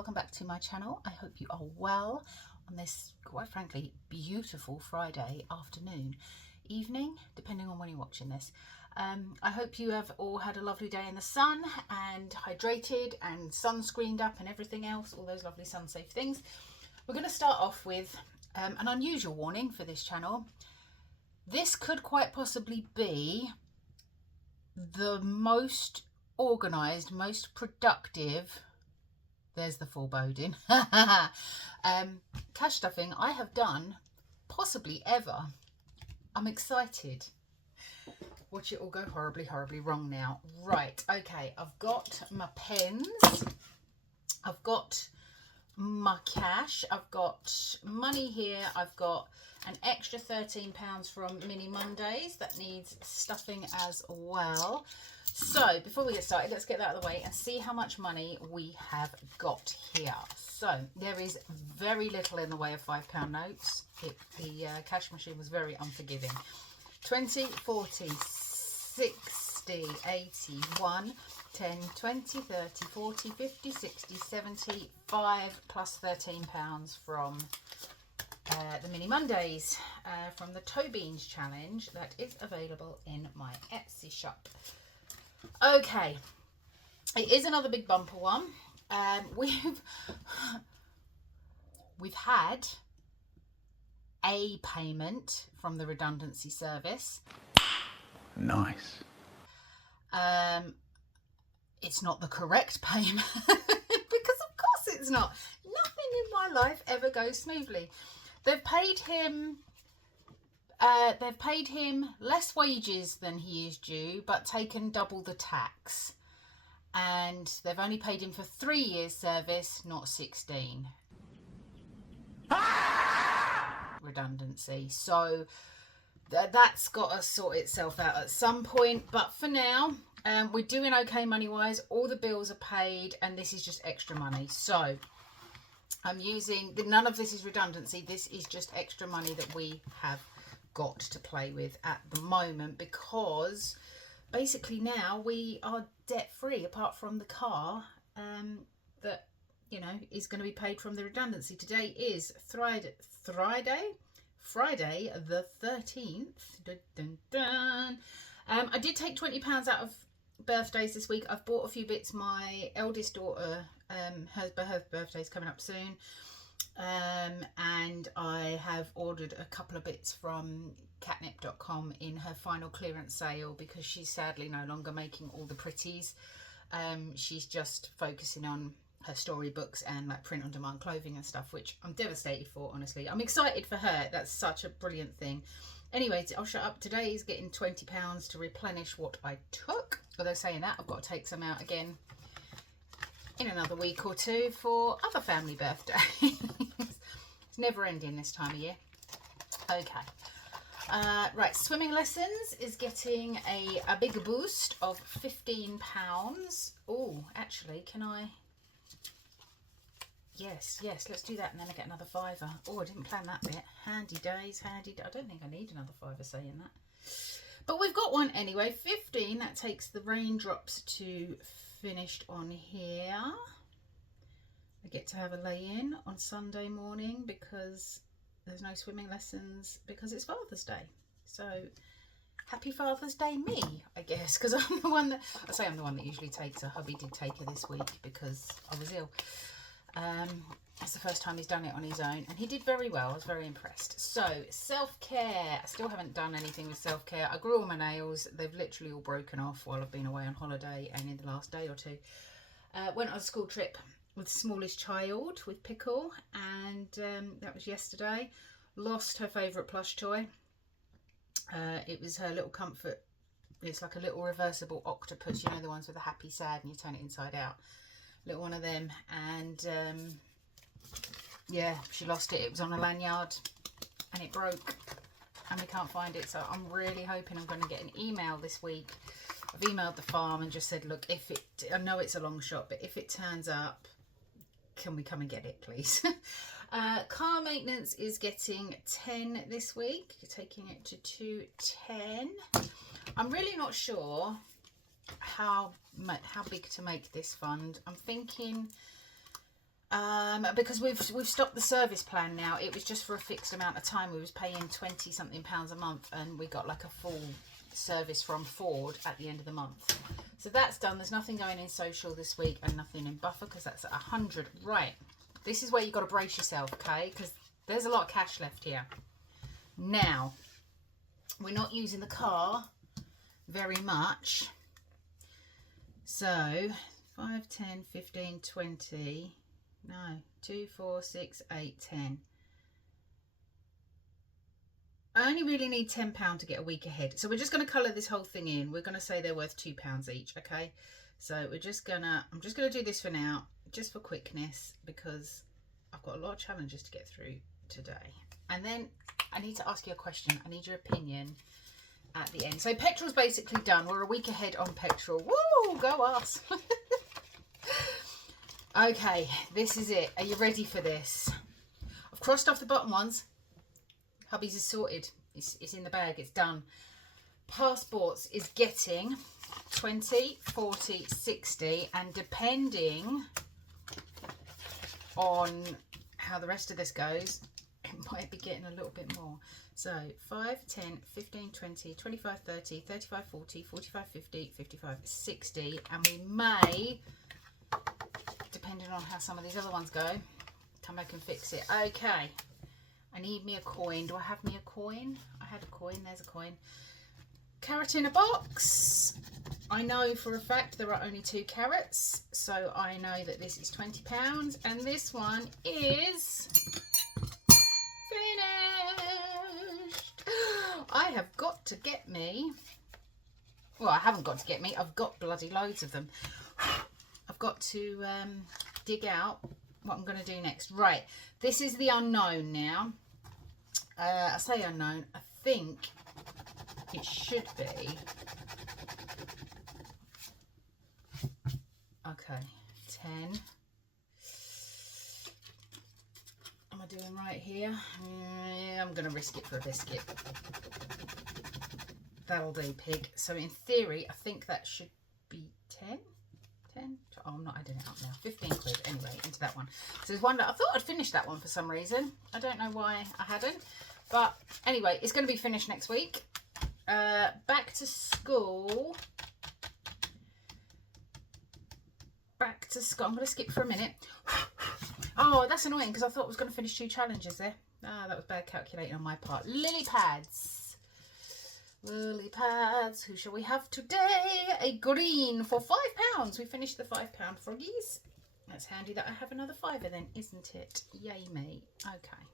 welcome back to my channel. I hope you are well on this, quite frankly, beautiful Friday afternoon, evening, depending on when you're watching this. I hope you have all had a lovely day in the sun and hydrated and sunscreened up and everything else, all those lovely sun safe things. We're going to start off with an unusual warning for this channel. This could quite possibly be the most organised, most productive, there's the foreboding, cash stuffing I have done possibly ever. I'm excited. Watch it all go horribly, horribly wrong now. Right, okay, I've got my pens, I've got my cash, I've got money here, I've got an extra £13 from Mini Mondays that needs stuffing as well. So before we get started, let's get that out of the way and see how much money we have got here. So there is very little in the way of £5 notes. The cash machine was very unforgiving. 20, 40, 60, 80, 1, 10, 20, 30, 40, 50, 60, 70, 5 plus £13 from the Mini Mondays from the Toe Beans challenge that is available in my Etsy shop. Okay, it is another big bumper one. We've had a payment from the redundancy service. Nice. It's not the correct payment because of course it's not. Nothing in my life ever goes smoothly. They've paid him less wages than he is due, but taken double the tax. And they've only paid him for 3 years service, not 16. Redundancy. So that's got to sort itself out at some point. But for now, we're doing okay money-wise. All the bills are paid, and this is just extra money. So I'm using, none of this is redundancy. This is just extra money that we have got to play with at the moment, because basically now we are debt free apart from the car that, you know, is going to be paid from the redundancy. Today is Friday the 13th. Dun, dun, dun. I did take £20 out of birthdays this week. I've bought a few bits. My eldest daughter, her birthday's coming up soon, and I have ordered a couple of bits from catnip.com in her final clearance sale, because she's sadly no longer making all the pretties. She's just focusing on her storybooks and like print on demand clothing and stuff, which I'm devastated for, honestly. I'm excited for her. That's such a brilliant thing. Anyway, I'll shut up. Today is getting £20 to replenish what I took. Although saying that, I've got to take some out again in another week or two for other family birthdays. It's never ending this time of year. Okay. Right, swimming lessons is getting a bigger boost of £15. Oh, actually, can I? Yes, let's do that, and then I get another £5. Oh, I didn't plan that bit. Handy days, handy. I don't think I need another £5 saying that. But we've got one anyway. 15, that takes the raindrops to finished on here. I get to have a lay-in on Sunday morning because there's no swimming lessons because it's Father's Day. So happy Father's Day me, I guess, because I'm the one that, I say I'm the one that usually takes her. Hubby did take her this week because I was ill. It's the first time he's done it on his own, and he did very well. I was very impressed. So self-care, I still haven't done anything with self-care. I grew all my nails. They've literally all broken off while I've been away on holiday and in the last day or two. Went on a school trip with the smallest child with Pickle, and that was yesterday. Lost her favourite plush toy. It was her little comfort. It's like a little reversible octopus, you know, the ones with the happy sad and you turn it inside out. Little one of them, and yeah, she lost it. It was on a lanyard and it broke, and we can't find it. So I'm really hoping I'm going to get an email this week. I've emailed the farm and just said, look, if it, I know it's a long shot, but if it turns up, can we come and get it, please? Car maintenance is getting 10 this week, taking it to 210. I'm really not sure how big to make this fund. I'm thinking Because we've stopped the service plan now. It was just for a fixed amount of time. We was paying 20 something pounds a month, and we got like a full service from Ford at the end of the month. So that's done. There's nothing going in social this week and nothing in buffer because that's at 100. Right, this is where you've got to brace yourself, okay, because there's a lot of cash left here. Now we're not using the car very much, so 5, 10, 15, 20, no, 2, 4, 6, 8, 10. I only really need £10 to get a week ahead. So we're just going to colour this whole thing in. We're going to say they're worth £2 each, okay? So I'm just going to do this for now, just for quickness, because I've got a lot of challenges to get through today. And then I need to ask you a question. I need your opinion at the end. So petrol's basically done. We're a week ahead on petrol. Woo, go us. Okay, this is it. Are you ready for this? I've crossed off the bottom ones. Hubby's is sorted. It's in the bag. It's done. Passports is getting 20, 40, 60, and depending on how the rest of this goes, it might be getting a little bit more. So 5, 10, 15, 20, 25, 30, 35, 40, 45, 50, 55, 60, and we may, depending on how some of these other ones go, come back and fix it. Okay, I need me a coin. Do I have me a coin? I had a coin. There's a coin. Carrot in a box. I know for a fact there are only 2 carrots, so I know that this is £20, and this one is finished. I have got to get me, well, I haven't got to get me, I've got bloody loads of them. I've got to dig out what I'm going to do next. Right, this is the unknown now. I say unknown, I think it should be, okay, 10. Am I doing right here? Yeah, I'm going to risk it for a biscuit. That'll do, pig. So in theory, I think that should be 10. 10? Oh, I'm not adding it up now. 15 quid anyway into that one. So there's one that I thought I'd finished that one for some reason. I don't know why I hadn't. But anyway, it's going to be finished next week. Back to school. Back to school. I'm going to skip for a minute. Oh, that's annoying because I thought I was going to finish 2 challenges there. Ah, that was bad calculating on my part. Lily pads. Lily pads. Who shall we have today? A green for £5. We finished the £5 froggies. That's handy that I have another fiver then, isn't it? Yay me. Okay.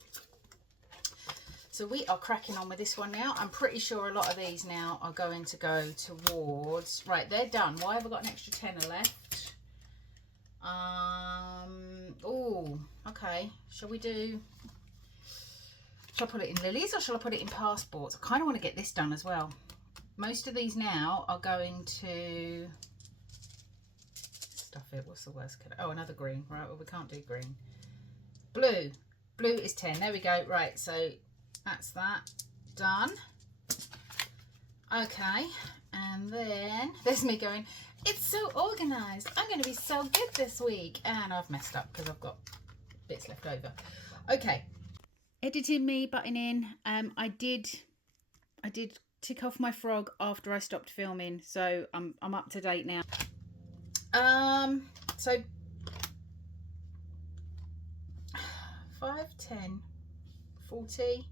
So we are cracking on with this one now. I'm pretty sure a lot of these now are going to go towards... Right, they're done. Why have I got an extra tenner left? Oh, okay. Shall we do... Shall I put it in lilies or shall I put it in passports? I kind of want to get this done as well. Most of these now are going to... Stuff it. What's the worst colour? Oh, another green. Right, well, we can't do green. Blue. Blue is 10. There we go. Right, so... That's that done. Okay, and then there's me going, it's so organised. I'm going to be so good this week. And I've messed up because I've got bits left over. Okay, editing me, butting in. I did tick off my frog after I stopped filming, so I'm up to date now. So 5, 10, 40.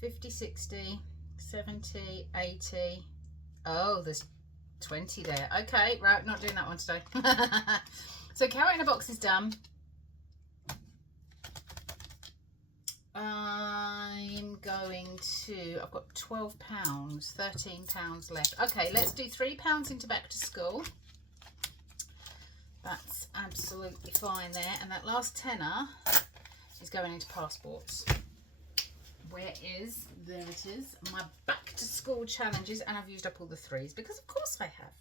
50, 60, 70, 80. Oh, there's 20 there. Okay, right, not doing that one today. So carrot in a box is done. I'm going to, I've got £12, £13 left. Okay, let's do £3 into back to school. That's absolutely fine there. And that last tenner is going into passports. Where is, there it is, my back to school challenges, and I've used up all the 3s because of course I have.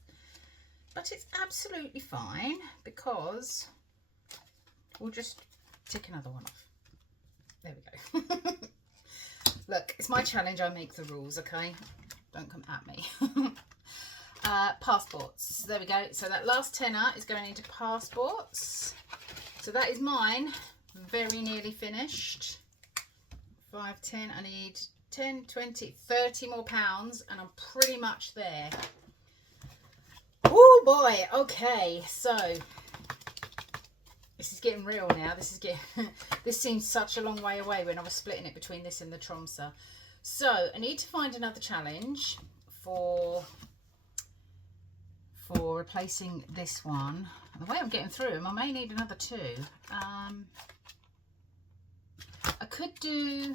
But it's absolutely fine because we'll just tick another one off. There we go. Look, it's my challenge, I make the rules, okay? Don't come at me. Passports, there we go. So that last tenner is going into passports. So that is mine, very nearly finished. 5, 10, I need 10, 20, 30 more pounds and I'm pretty much there. Oh boy, okay, so this is getting real now. This is getting this seems such a long way away when I was splitting it between this and the Tromsø. So I need to find another challenge for replacing this one. The way I'm getting through them, I may need another 2. What I could do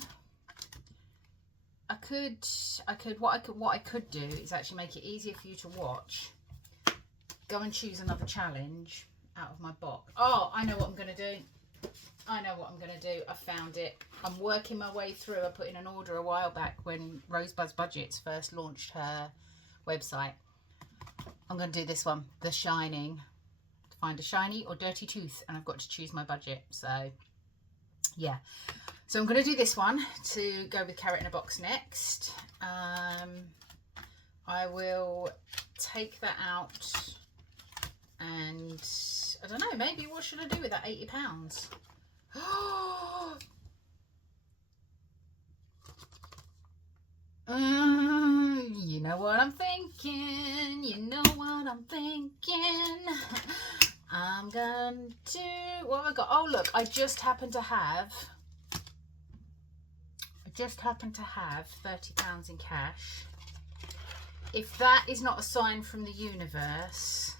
is actually make it easier for you to watch. Go and choose another challenge out of my box. Oh, I know what I'm going to do. I know what I'm going to do. I found it. I'm working my way through. I put in an order a while back when HollysBudgets first launched her website. I'm going to do this one, The Shining. Find a shiny or dirty tooth, and I've got to choose my budget. So, yeah. So I'm going to do this one to go with carrot in a box next. I will take that out and I don't know, maybe what should I do with that £80? You know what I'm thinking. You know what I'm thinking. I'm gonna do what have I got? Oh look, I just happen to have £30 in cash. If that is not a sign from the universe,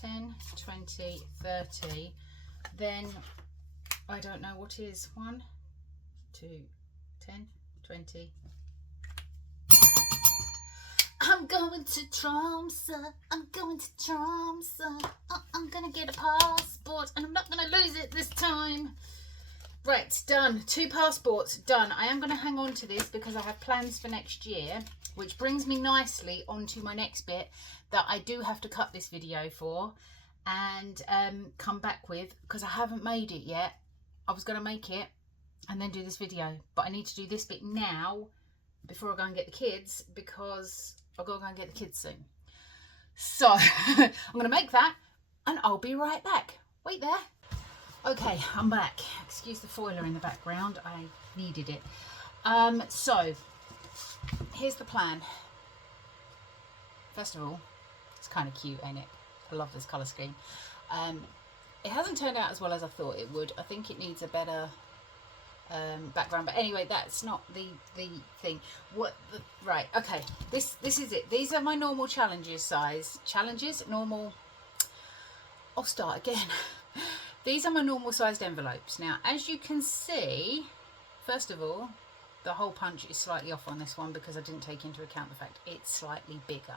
10, 20, 30, then I don't know what is. 1, 2, 10, 20. I'm going to Tromsø. I'm going to Tromsø. I'm going to get a passport and I'm not going to lose it this time. Right, done. 2 passports, done. I am going to hang on to this because I have plans for next year, which brings me nicely onto my next bit that I do have to cut this video for and come back with, because I haven't made it yet. I was going to make it and then do this video, but I need to do this bit now before I go and get the kids, because I've got to go and get the kids soon. So I'm going to make that and I'll be right back. Wait there. Okay, I'm back. Excuse the foiler in the background. I needed it. So here's the plan. First of all, it's kind of cute, ain't it? I love this colour scheme. It hasn't turned out as well as I thought it would. I think it needs a better background, but anyway, that's not the thing. Right, okay, this is it. These are my normal challenges, normal. I'll start again. These are my normal sized envelopes. Now, as you can see, first of all, the hole punch is slightly off on this one because I didn't take into account the fact it's slightly bigger.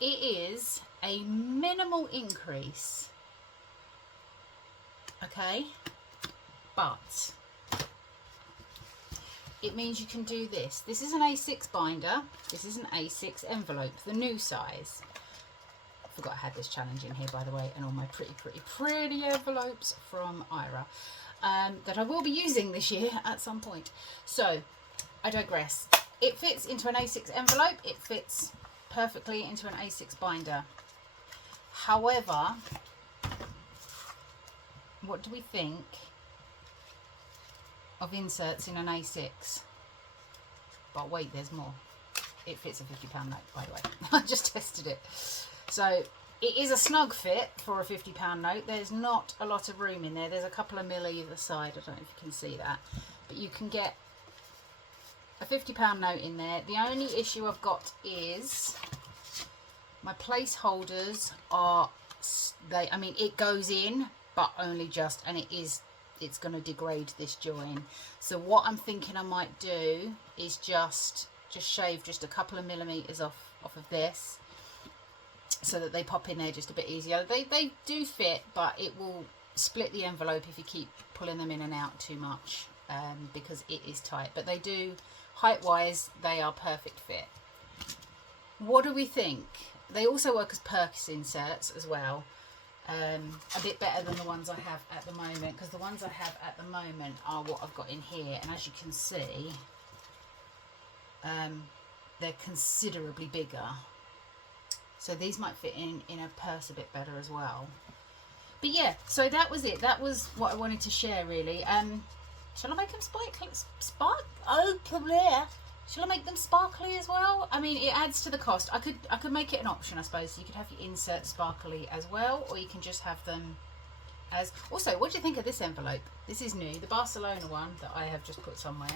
It is a minimal increase, okay, but it means you can do this. This is an A6 binder. This is an A6 envelope, the new size. I forgot I had this challenge in here, by the way, and all my pretty envelopes from Ira that I will be using this year at some point. So I digress. It fits into an A6 envelope. It fits perfectly into an A6 binder. However, what do we think of inserts in an A6? But wait, there's more. It fits a £50 note, by the way. I just tested it. So it is a snug fit for a £50 note. There's not a lot of room in there. There's a couple of mil either side. I don't know if you can see that, but you can get a £50 note in there. The only issue I've got is my placeholders are, I mean, it goes in, but only just, and it's going to degrade this join. So what I'm thinking I might do is just shave just a couple of millimeters off of this, so that they pop in there just a bit easier. They do fit, but it will split the envelope if you keep pulling them in and out too much, because it is tight. But they do, height-wise, they are perfect fit. What do we think? They also work as Perkins inserts as well. A bit better than the ones I have at the moment, because the ones I have at the moment are what I've got in here, and as you can see, they're considerably bigger. So these might fit in a purse a bit better as well. But yeah, so that was it. That was what I wanted to share, really. Shall I make them Shall I make them sparkly as well? I mean, it adds to the cost. I could make it an option, I suppose. You could have your insert sparkly as well, or you can just have them as... Also, what do you think of this envelope? This is new. The Barcelona one that I have just put somewhere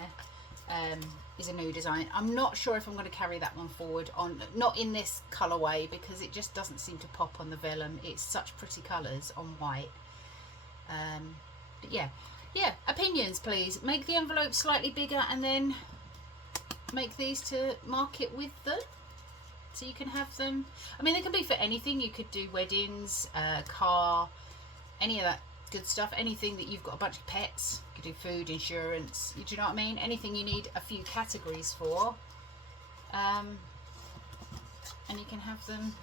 is a new design. I'm not sure if I'm going to carry that one forward, not in this colourway, because it just doesn't seem to pop on the vellum. It's such pretty colours on white. But yeah, opinions please. Make the envelope slightly bigger and then make these to mark it with them, so you can have them. I mean, they can be for anything. You could do weddings, car, any of that good stuff. Anything that you've got a bunch of pets. You could do food, insurance. Do you know what I mean? Anything you need a few categories for, and you can have them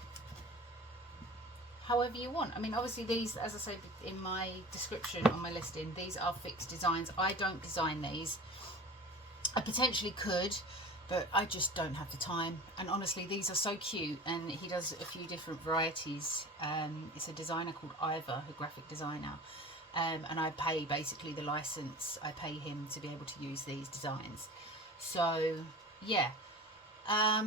however you want. I mean, obviously these, as I say in my description on my listing, these are fixed designs. I don't design these. I potentially could, but I just don't have the time. And honestly, these are so cute, and he does a few different varieties. It's a designer called Ivor, a graphic designer, and I pay basically the license. I pay him to be able to use these designs. So yeah, let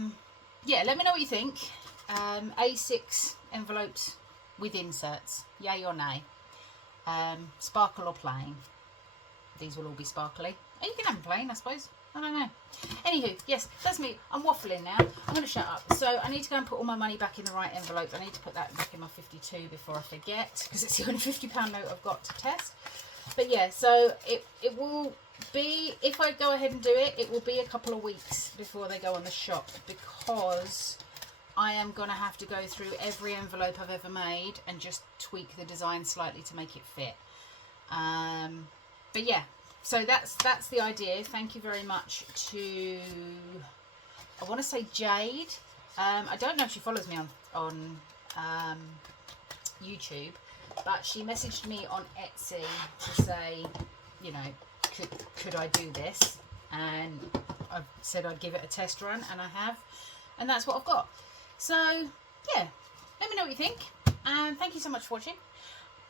me know what you think. A6 envelopes with inserts, yay or nay? Sparkle or plain? These will all be sparkly. You can have them plain, I suppose. I don't know. Anywho, yes, that's me. I'm waffling now. I'm going to shut up. So I need to go and put all my money back in the right envelope. I need to put that back in my 52 before I forget, because it's the only £50 note I've got to test. But yeah, so it will be, if I go ahead and do it, it will be a couple of weeks before they go on the shop, because I am going to have to go through every envelope I've ever made and just tweak the design slightly to make it fit. But yeah. So that's the idea. Thank you very much to, I want to say Jade. I don't know if she follows me on YouTube, but she messaged me on Etsy to say, you know, could I do this? And I've said I'd give it a test run, and I have, and that's what I've got. So yeah, let me know what you think, and thank you so much for watching.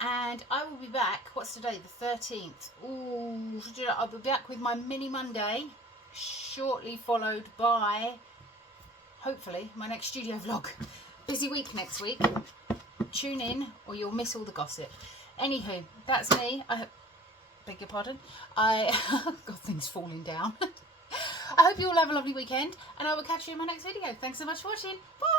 And I will be back, what's today, the 13th. Ooh, I'll be back with my mini Monday, shortly followed by, hopefully, my next studio vlog. Busy week next week. Tune in or you'll miss all the gossip. Anywho, that's me. I beg your pardon. Got things falling down. I hope you all have a lovely weekend, and I will catch you in my next video. Thanks so much for watching. Bye!